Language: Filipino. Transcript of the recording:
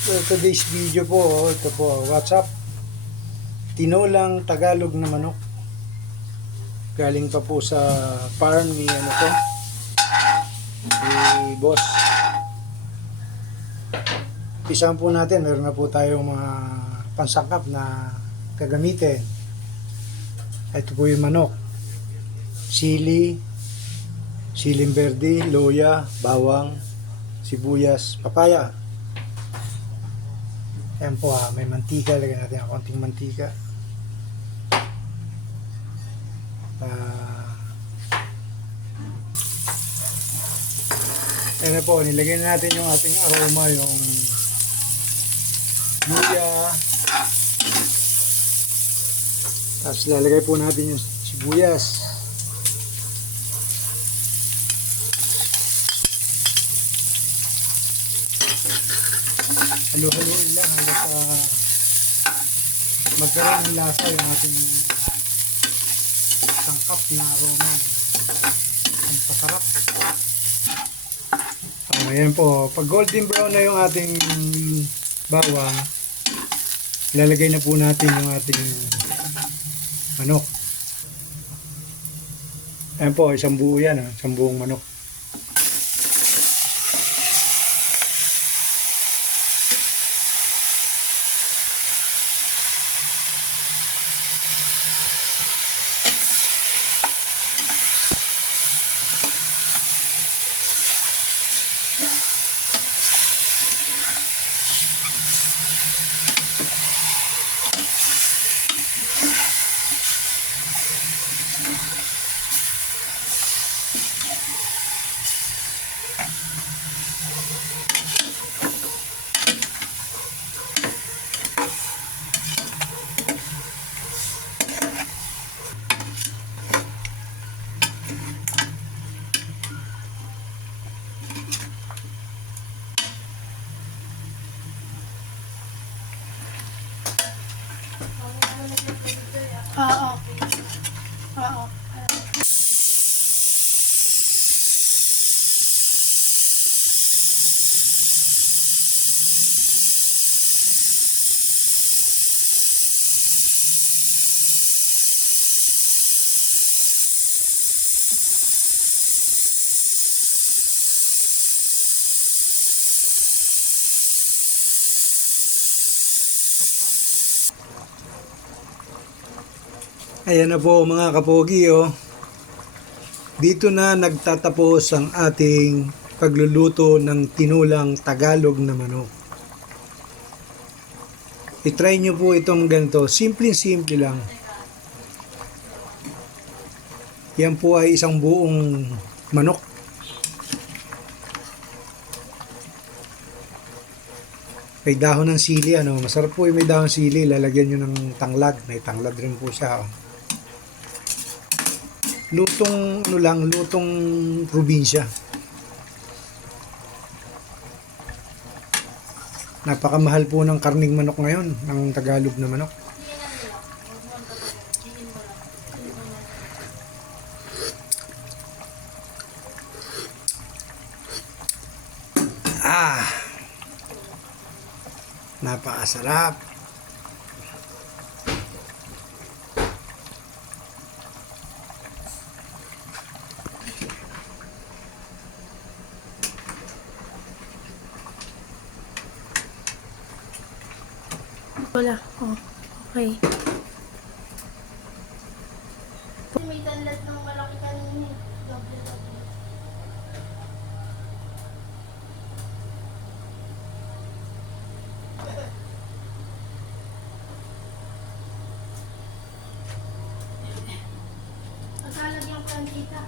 So today's video po, ito po, WhatsApp. Tinolang Tagalog na manok. Galing pa po sa farm ni ano to, ni boss. Pisahan po natin, meron na po tayong mga pansangkap na gagamitin. Ito po yung manok. Sili, siling berde, loya, bawang, sibuyas, papaya. Ayan po may mantika. Lagyan natin ang konting mantika. Ayan na po, nilagay na natin yung ating aroma, yung luya. Tapos lalagay po natin yung sibuyas. Halo-haloin lang hanggang magkaroon ng lasa yung ating tangkap na aroma. Ang pasarap. Ayan po, pag golden brown na yung ating bawang, ilalagay na po natin yung ating manok. Ayan po, isang buo yan, isang buong manok. Oo. Oo. Ayan na po mga kapogi, Dito na nagtatapos ang ating pagluluto ng tinulang Tagalog na manok. I-try nyo po itong ganito. Simple-simple lang. Yan po ay isang buong manok. May dahon ng sili, Masarap po yung may dahon ng sili. Lalagyan nyo ng tanglad. May tanglad rin po siya, Lutong lutong probinsya. Napakamahal po ng karning manok ngayon, ng Tagalog na manok. Napakasarap. Wala. Oh, okay. May tanlad ng malaki kanina. Doble-doble. Maglalagyan ko ng tita.